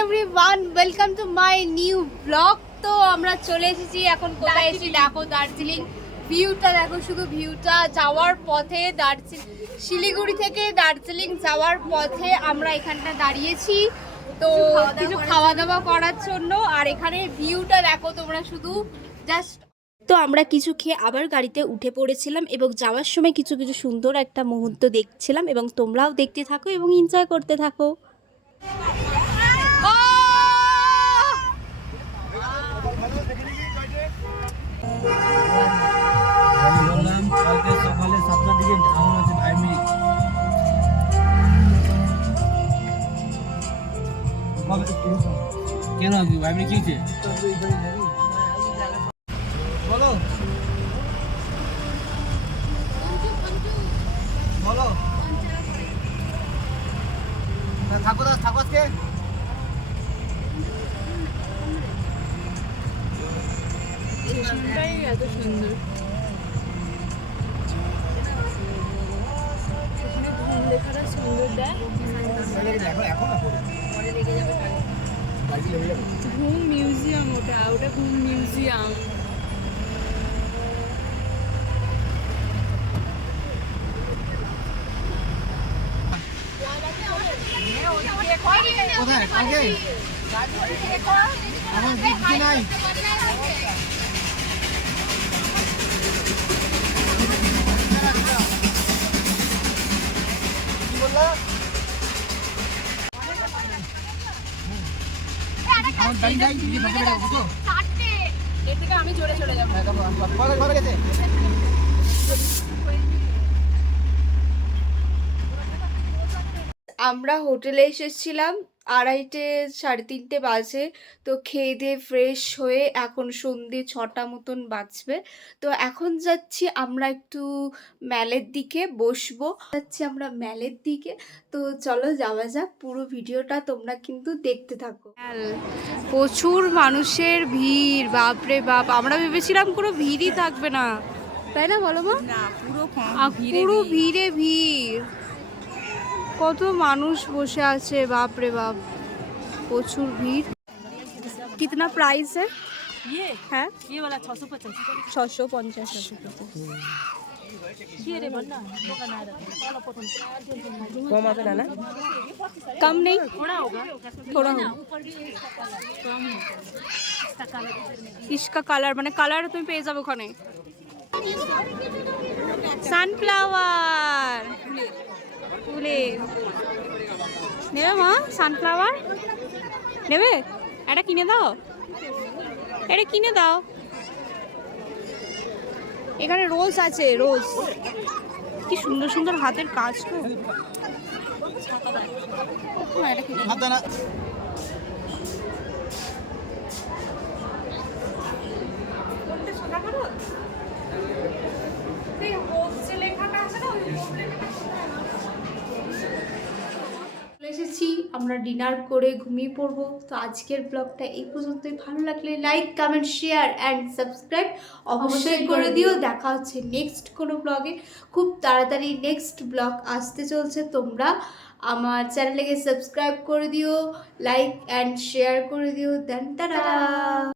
Everyone welcome to my new blog তো আমরা চলে এসেছি এখন কোথায়? এসেছি দেখো দার্জিলিং ভিউটা দেখো শুধু ভিউটা যাওয়ার পথে দার্জিলিং শিলিগুড়ি থেকে দার্জিলিং যাওয়ার পথে আমরা এখানটা দাঁড়িয়েছি। তো কিছু খাওয়া দাওয়া করার জন্য আর এখানে ভিউটা দেখো তোমরা শুধু জাস্ট তো আমরা কিছু খেয়ে আবার গাড়িতে উঠে পড়েছিলাম এবং যাওয়ার সময় কিছু কিছু সুন্দর একটা মুহূর্ত দেখছিলাম এবং তোমরাও দেখতে থাকো এবং এনজয় করতে থাকো। কেন ভাই মিনিট কি হয়েছে বলো বলো থাকো দাস থাকো আজকে এখন ঘুম মিউজিয়াম ওটা ওটা ঘুম মিউজিয়াম। কোথায়? এখন দিচ্ছি নাই। কি বললা? আমি জোরে চলে যাব। হ্যাঁ ঘরে গেছে। আমরা হোটেলে এসেছিলাম। আড়াইটে সাড়ে তিনটে বাজে। তো খেয়ে দিয়ে ফ্রেশ হয়ে এখন সন্ধে ছটা মতন বাজবে। তো এখন যাচ্ছি আমরা একটু ম্যালের দিকে বসবো। যাচ্ছি আমরা ম্যালের দিকে। তো চলো যাওয়া যাক পুরো ভিডিওটা তোমরা কিন্তু দেখতে থাকো। প্রচুর মানুষের ভিড় বাপরে বাপ। আমরা ভেবেছিলাম কোনো ভিড়ই থাকবে না। তাই না বলো মা? পুরো ভিড়ে ভিড়। কত মানুষ বসে আছে বাপ রে বাপ প্রচুর ভিড় কিতনা প্রাইস है ये হ্যাঁ ये वाला छः सौ पचास ছশো পঞ্চাশ ये रे बनना दोकान आएर तल पठाउनु কম আছে না না कम नहीं थोड़ा होगा थोड़ा होगा ऊपर भी इसका कलर कम होगा इसका कलर ইসকা কালার মানে কালার তুমি পেয়ে যাবে ওখানে সানফ্লাওয়ার ফুলের নেবে মা? সানফ্লাওয়ার নেবে? এটা কিনে দাও। এটা কিনে দাও। এখানে রোজ আছে রোজ কি সুন্দর সুন্দর হাতের কাজ তো না, এটা কিনে হাতে না চলে এসেছি আমরা ডিনার করে ঘুমিয়ে পড়ব। তো আজকের ব্লগটা এই পর্যন্তই। ভালো লাগলে like comment share and subscribe অবশ্যই করে দিও। দেখা হচ্ছে নেক্সট কোনো ব্লগে। খুব তাড়াতাড়ি নেক্সট ব্লগ আসতে চলছে। তোমরা আমার চ্যানেলকে সাবস্ক্রাইব করে দিও লাইক অ্যান্ড শেয়ার করে দিও। দেন তারা